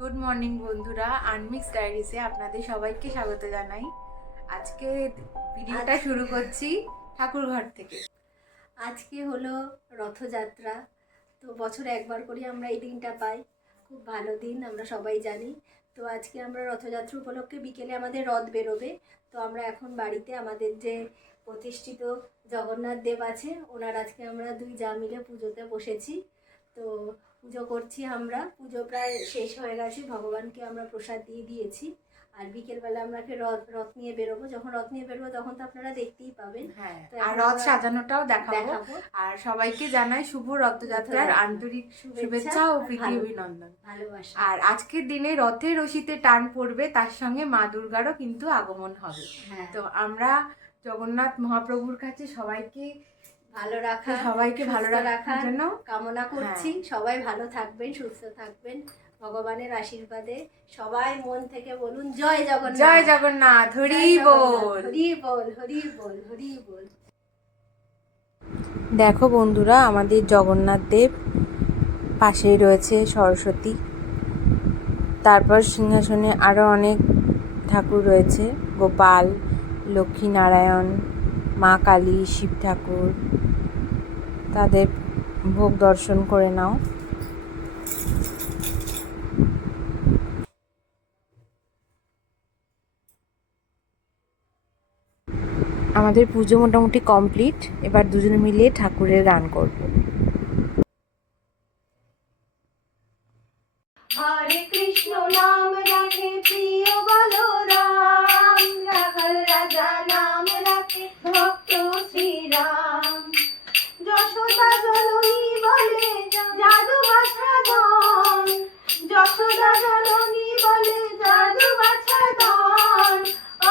Good morning বন্ধুরা, আনমিক্স ডায়েরিসে আপনাদের সবাইকে স্বাগত জানাই। আজকে ভিডিওটা শুরু করছি ঠাকুরঘর থেকে। আজকে হলো রথযাত্রা। তো বছরে একবার করে আমরা এই দিনটা পাই, খুব ভালো দিন, আমরা সবাই জানি। তো আজকে আমরা রথযাত্রা উপলক্ষে বিকেলে আমাদের রথ বেরোবে। তো আমরা এখন বাড়িতে আমাদের যে প্রতিষ্ঠিত জগন্নাথ দেব আছে, ওনার আজকে আমরা দুই যা মিলে পুজোতে বসেছি। তো পুজো করছি, আমরা পুজো প্রায় শেষ হয়ে গেছে, ভগবানকে আমরা প্রসাদ দিয়ে দিয়েছি। আর বিকেলবেলা আমরা রথ রথ নিয়ে বেরোবো। যখন রথ নিয়ে বেরোবো তখন তো আপনারা দেখতেই পাবেন। হ্যাঁ, তো আর এখন রথ আমরা সাজানোটাও দেখাবো। দেখাবো। আর সবাইকে জানাই শুভ রথযাত্রার আন্তরিক শুভেচ্ছা ও প্রীতি অভিনন্দন, ভালোবাসা। আর আজকের দিনে রথের রশিতে টান পড়বে, তার সঙ্গে মা দুর্গারও কিন্তু আগমন হবে। তো আমরা জগন্নাথ মহাপ্রভুর কাছে সবাইকে ভালো রাখার জন্য কামনা করছি। সবাই ভালো থাকবেন, সুস্থ থাকবেন, ভগবানের আশীর্বাদে। সবাই মন থেকে বলুন জয় জগন্নাথ, জয় জগন্নাথ, হরি বল, হরি বল, হরি বল, হরি বল। দেখো বন্ধুরা, আমাদের জগন্নাথ দেব, পাশেই রয়েছে সরস্বতী, তারপর সিংহাসনে আরও অনেক ঠাকুর রয়েছে, গোপাল, লক্ষ্মীনারায়ণ, মা কালী, শিব ঠাকুর। তাদের ভোগ দর্শন করে নাও। আমাদের পুজো মোটামুটি কমপ্লিট, এবার দুজনে মিলে ঠাকুরের গান করব। হরে কৃষ্ণ নাম রাখে প্রিয় বলরাম, রাখাল রাজা নাম রাখে ভক্ত শ্রীরাম। যশোদা জননী বলে জাদু বাছা ধন, যশোদা জননী বলে জাদু বাছা ধন।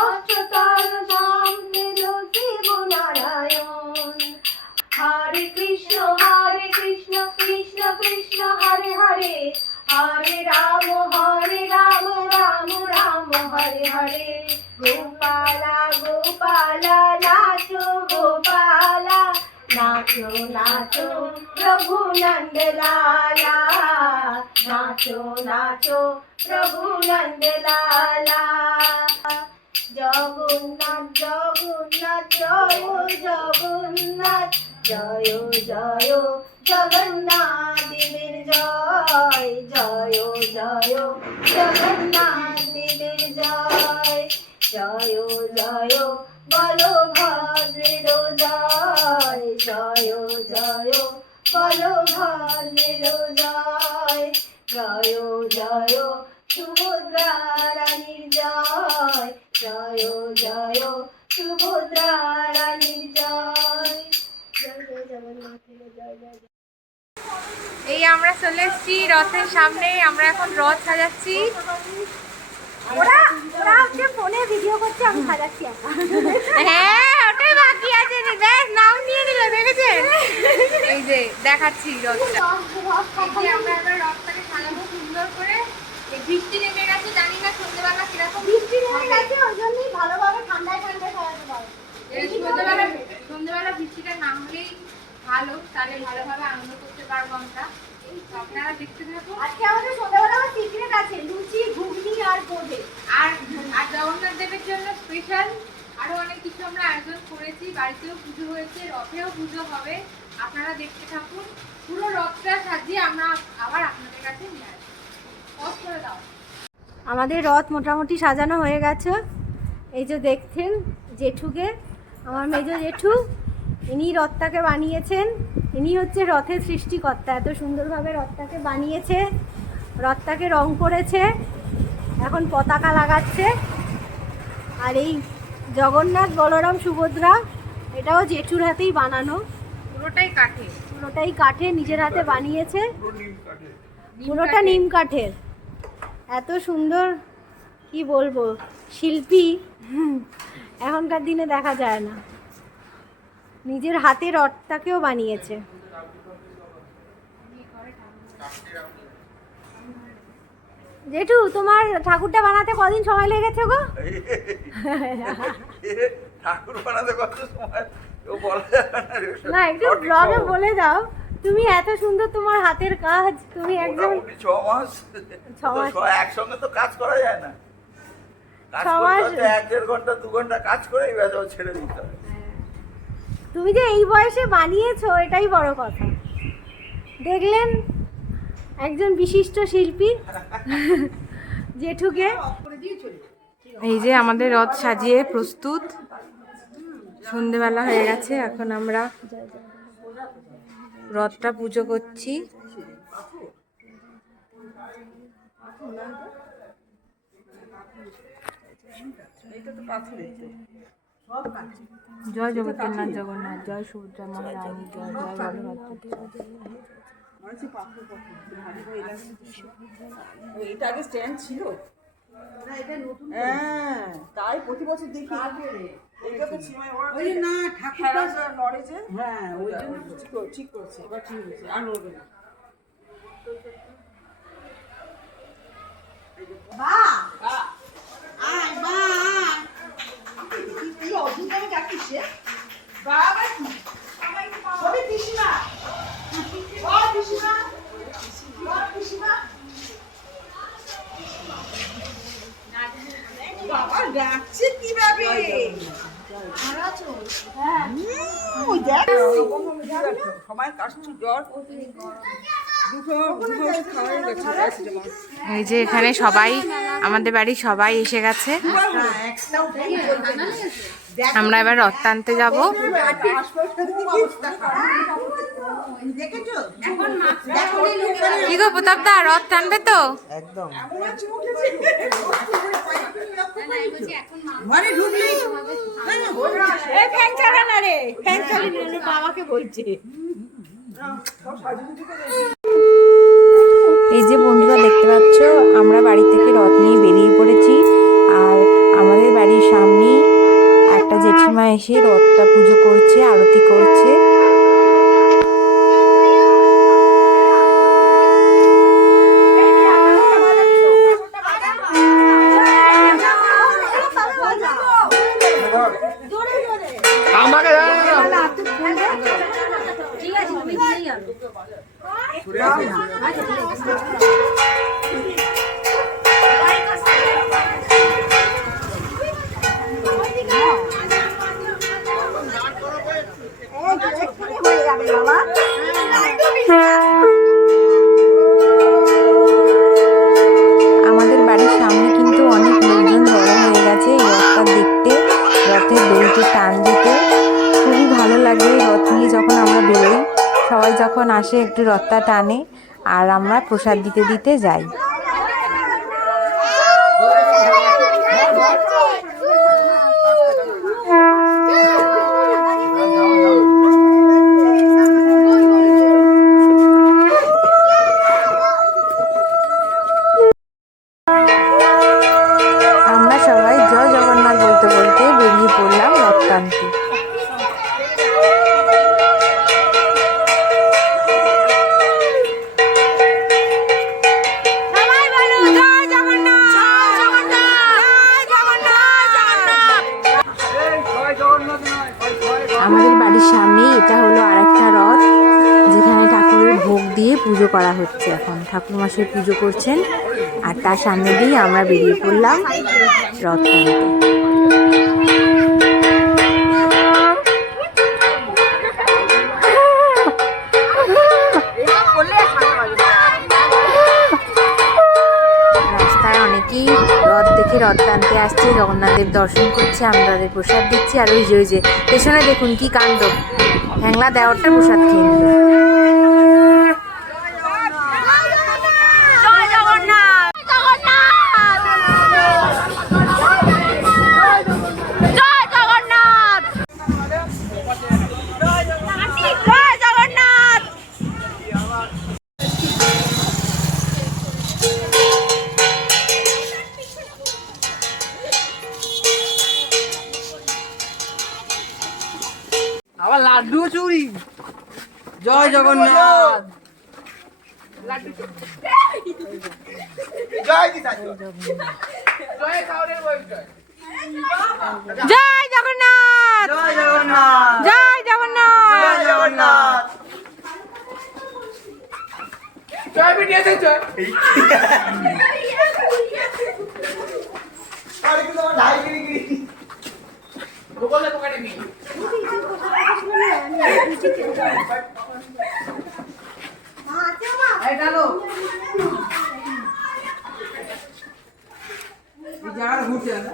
অষ্টতর সম্পেদ শিব নারায়ণ। হরে কৃষ্ণ কৃষ্ণ কৃষ্ণ হরে হরে, হরে রাম রাম রাম হরে হরে। গোপালা গোপালা নাচো গোপালা, নাচো নাচো প্রভু নন্দলালা, নাচো নাচো প্রভু নন্দলালা। জগন্নাথ জগন্নাথ জয় জগন্নাথ, জয় জয় জগন্নাথ দেবের জয়, জয় জয় জগন্নাথ দেবের জয়। জয় জয় বলভদ্রের জয়, জয় জয় বলভদ্রের জয়। জয় জয় সুভদ্রা রানীর জয়, জয় জয় সুভদ্রা রানীর জয়। জয় জয় জগন্নাথের জয়, জয়। এই আমরা চলে এসেছি রথের সামনে, আমরা এখন রথ সাজাচ্ছি। ওরা হচ্ছে ফোনে ভিডিও করছে, আমি সাজাচ্ছি এখন। হ্যাঁ, ওটাই বাকি আছে, ব্যাস নাম নিয়ে নিলে, দেখেছেন? এই যে দেখাচ্ছি রথটা। এই যে আমরা এবার রথটাকে সাজাবো সুন্দর করে। এই বৃষ্টি নেমে গেছে, জানি না সন্ধ্যেবেলা কিরকম বৃষ্টি নেমে গেছে, ওই জন্যই ভালোভাবে ঠান্ডায় ঠান্ডায় সাজাতে পারো। সন্ধ্যেবেলা বৃষ্টিটা না হলেই ভালো, তাহলে ভালোভাবে আনন্দ করতে পারবো আমরা। আপনারা দেখতে থাকুন। আজকে আমাদের সন্ধ্যাবেলা সিক্রেট আছে, লুচি ঘুগনি আর বোঁদে। আর জগন্নাথ দেবের জন্য স্পেশাল আরো অনেক কিছু আমরা আয়োজন করেছি। বাড়িতেও পুজো হয়েছে, রথেও পুজো হবে। আপনারা দেখতে থাকুন। পুরো রথটা সাজিয়ে আমরা আবার আপনাদের কাছে নিয়ে আসবো। পজ করে দাও। আমাদের রথ মোটামুটি সাজানো হয়ে গেছে। এই যে দেখছেন জেঠুকে, আমার মেজ জেঠু, ইনি রথটাকে বানিয়েছেন। ইনি হচ্ছে রথের সৃষ্টিকর্তা, এত সুন্দরভাবে রথটাকে বানিয়েছে, রথটাকে রং করেছে, এখন পতাকা লাগাচ্ছে। আর এই জগন্নাথ বলরাম সুভদ্রা, এটাও জেঠুর হাতেই বানানো, পুরোটাই কাঠে নিজের হাতে বানিয়েছে, পুরোটা নিম কাঠের। এত সুন্দর, কি বলবো, শিল্পী এখনকার দিনে দেখা যায় না। নিজের হাতে রথটাকেও বানিয়েছে। জেঠু, তোমার ঠাকুরটা বানাতে কদিন সময় লেগেছে গো? ঠাকুর বানাতে কত সময় না, একটু ব্লগে বলে দাও তুমি এত সুন্দর তোমার হাতের কাজ, তুমি একজন মোটামুটি 6 মাস। 6 মাস। তো একসঙ্গে তো কাজ করা যায় না। কাজ 6 করতে মাস। হতে 1-1.5 ঘন্টা 2 ঘন্টা কাজ করে এবার ছেড়ে দিতে হয়। তুমি যে এই বয়সে বানিয়েছো এটাই বড় কথা। দেখলেন একজন বিশিষ্ট শিল্পী জেঠুকে। এই যে আমাদের রথ সাজিয়ে প্রস্তুত, সন্ধেবেলা হয়ে গেছে, এখন আমরা রথটা পুজো করছি। জয় জগন্নাথ জগন্নাথ, জয় সুভদ্রা মহারানী, জয় জয় বলভদ্র। এটা আগে স্ট্যান্ড ছিল, হ্যাঁ তাই প্রতি বছর দেখি। এটা তো ছিল ওই না ঠাকুর লড়ে যে, হ্যাঁ ওই জন্য ঠিক করছে, এবার ঠিক হয়েছে, আর লড়বে না। বাবা ডাকছে কিভাবে? সময় কাশছি, জ্বর, এই যে এখানে সবাই, আমাদের বাড়ি সবাই এসে গেছে, আমরা এবার রথ টানতে যাব। কি গো প্রতাপ দা, রথ টানবে তো? একদম। ঘরে ঢুকলি ফ্যান চালা না রে, ফ্যান চালিয়ে বাবাকে বলছে। এই যে বন্ধুরা দেখতে পাচ্ছ, আমরা বাড়ি থেকে রথ নিয়ে বেরিয়ে পড়েছি, আর আমাদের বাড়ির সামনেই একটা জেঠিমা এসে রথটা পুজো করছে, আরতি করছে। আমাদের বাড়ির সামনে কিন্তু অনেক লোকজন জড়ো হয়ে গেছে এই রথটা দেখতে, রথের দড়িতে টান দিতে। খুবই ভালো লাগে রথ নিয়ে যখন আমরা বেরোই, সবাই যখন আসে একটু রথটা টানে, আর আমরা প্রসাদ দিতে দিতে যাই। আমরা সবাই জয় জগন্নাথ বলতে বলতে বেরিয়ে পড়লাম রথ টানতে। আমাদের বাড়ির সামনেই এটা হলো আরেকটা রথ, যেখানে ঠাকুরের ভোগ দিয়ে পুজো করা হচ্ছে। এখন ঠাকুর মশাই পুজো করছেন, আর তার সামনে দিয়ে আমরা বেরিয়ে পড়লাম রথ টানতে। রাস্তায় অনেকেই রথ দেখে রথ টানতে আসছে, জগন্নাথের দর্শন করছে, আমরা তাদের প্রসাদ দিচ্ছি। আর ওই যে পেছনে দেখুন কি কাণ্ড, হ্যাংলা দেওয়ারটা প্রসাদ খেয়ে নিল। আবার লাড্ডু চুরি। জয় জগন্নাথ। জয় দিদা। জয় জগন্নাথ, জয় জগন্নাথ। জয় জগন্নাথ, জয় জগন্নাথ। জয় বিটিয়ে জয় গোপালে পকেটে নি এই ডালো এই জায়গাটা ঘুরছে না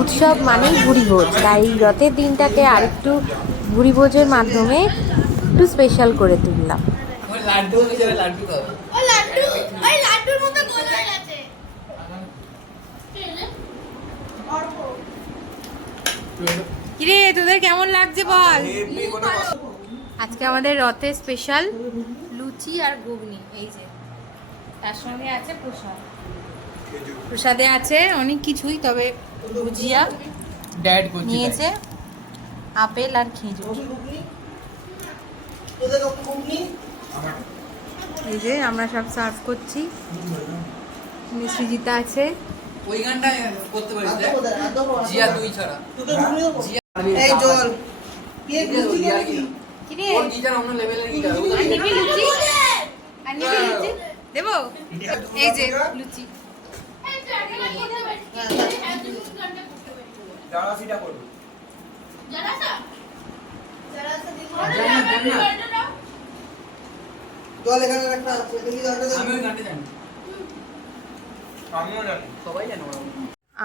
উৎসব মানেই ভুরিভোজ, তাই রথের দিনটাকে আরেকটু ভুরিভোজের মাধ্যমে একটু স্পেশাল করে তুললাম। কিরে তোদের কেমন লাগছে বল? আজকে আমাদের রথে স্পেশাল লুচি আর ঘুগনি, এই যে তার সঙ্গে আছে প্রসাদ। প্রসাদে আছে অনেক কিছুই, তবে ভুজিয়া নিয়েছে, আপেল আর খেজুর। এই যে আমরা সব সার্ভ করছি। সৃজিতা আছে, ওই গানটা করতে পারিস জিয়া দুই ছাড়া এই জল কিরে ওর গিটার অন্য লেভেলের গিটার আর নিবি লুচি? আর নিবি লুচি দেবো? এই যে লুচি। জল এখানে একটা আছে দেখি জলটা আমি ওই গানটা জানি, আমিও জানি, সবাই জানো।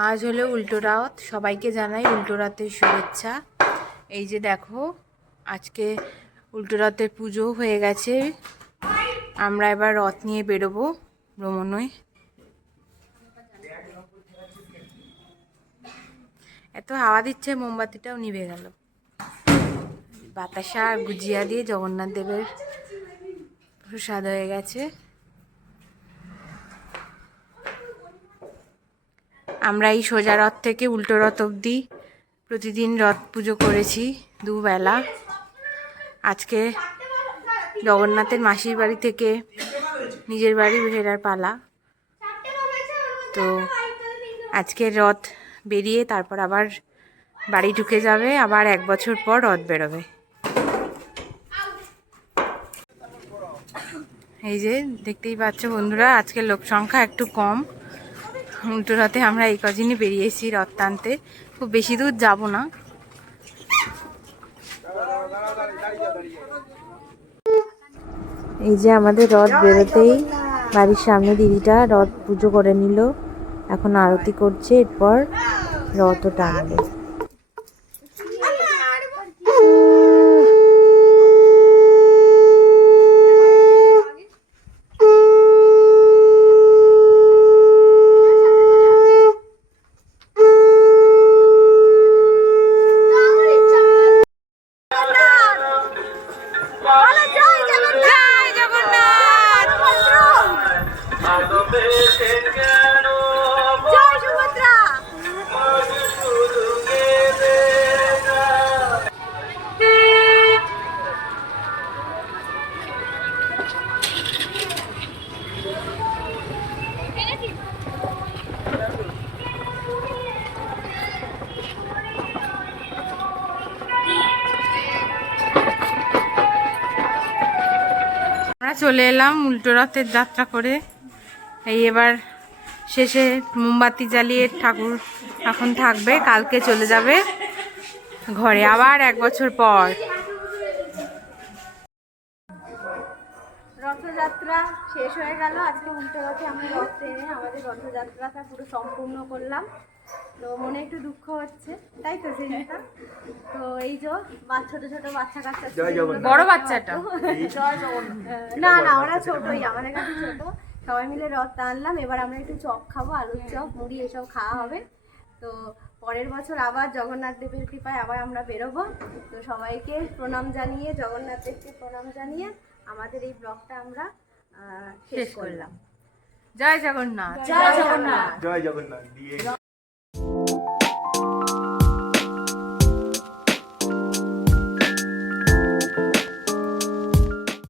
আজ হলো উল্টো রথ, সবাইকে জানাই উল্টো রথের শুভেচ্ছা। এই যে দেখো, আজকে উল্টো রথের পুজো হয়ে গেছে, আমরা এবার রথ নিয়ে বেরোবো ভ্রমণে। এত হাওয়া দিচ্ছে, মোমবাতিটাও নিভে গেল। বাতাসা আর গুজিয়া দিয়ে জগন্নাথ দেবের প্রসাদ হয়ে গেছে। আমরা এই সোজা রথ থেকে উল্টো রথ অবধি প্রতিদিন রথ পুজো করেছি দুবেলা। আজকে জগন্নাথের মাসির বাড়ি থেকে নিজের বাড়ি ফেরার পালা, তো আজকে রথ বেরিয়ে তারপর আবার বাড়ি ঢুকে যাবে, আবার 1 বছর পর রথ বেরোবে। এই যে দেখতেই পাচ্ছ বন্ধুরা, আজকে লোক সংখ্যা একটু কম। উল্টো রথে আমরা এই কদিনই বেরিয়েছি রথ টানতে, খুব বেশি দূর যাব না। এই যে আমাদের রথ বেরোতেই বাড়ির সামনে দিদিটা রথ পুজো করে নিল, এখন আরতি করছে, এরপর রথও টানবে। আমরা চলে এলাম উল্টো রথের যাত্রা করে। এই এবার শেষে মোমবাতি জ্বালিয়ে ঠাকুর এখন থাকবে, কালকে চলে যাবে ঘরে আবার 1 বছর পর। রথযাত্রা শেষ হয়ে গেল, আজকে উল্টো রথে আমরা রথ টেনে আমাদের রথযাত্রাটা পুরো সম্পূর্ণ করলাম। তো মনে একটু দুঃখ হচ্ছে, তাই তো সেটা। তো এই যে ছোট ছোট বাচ্চা কাচ্চা, বড় বাচ্চাটা না না ওরা ছোটই, আমাদের কাছে ছোট, সবাই মিলে রথ টানলাম। এবার আমরা একটু চপ খাবো, আলুর চপ, মুড়ি এসব খাওয়া হবে। তো পরের বছর আবার জগন্নাথ দেবের কৃপায় আবার আমরা বেরোবো। তো সবাইকে প্রণাম জানিয়ে, জগন্নাথ দেবকে প্রণাম জানিয়ে আমাদের এই ব্লগটা আমরা শেষ করলাম। জয় জগন্নাথ। জয় জগন্নাথ। জয় জগন্নাথ দিয়ে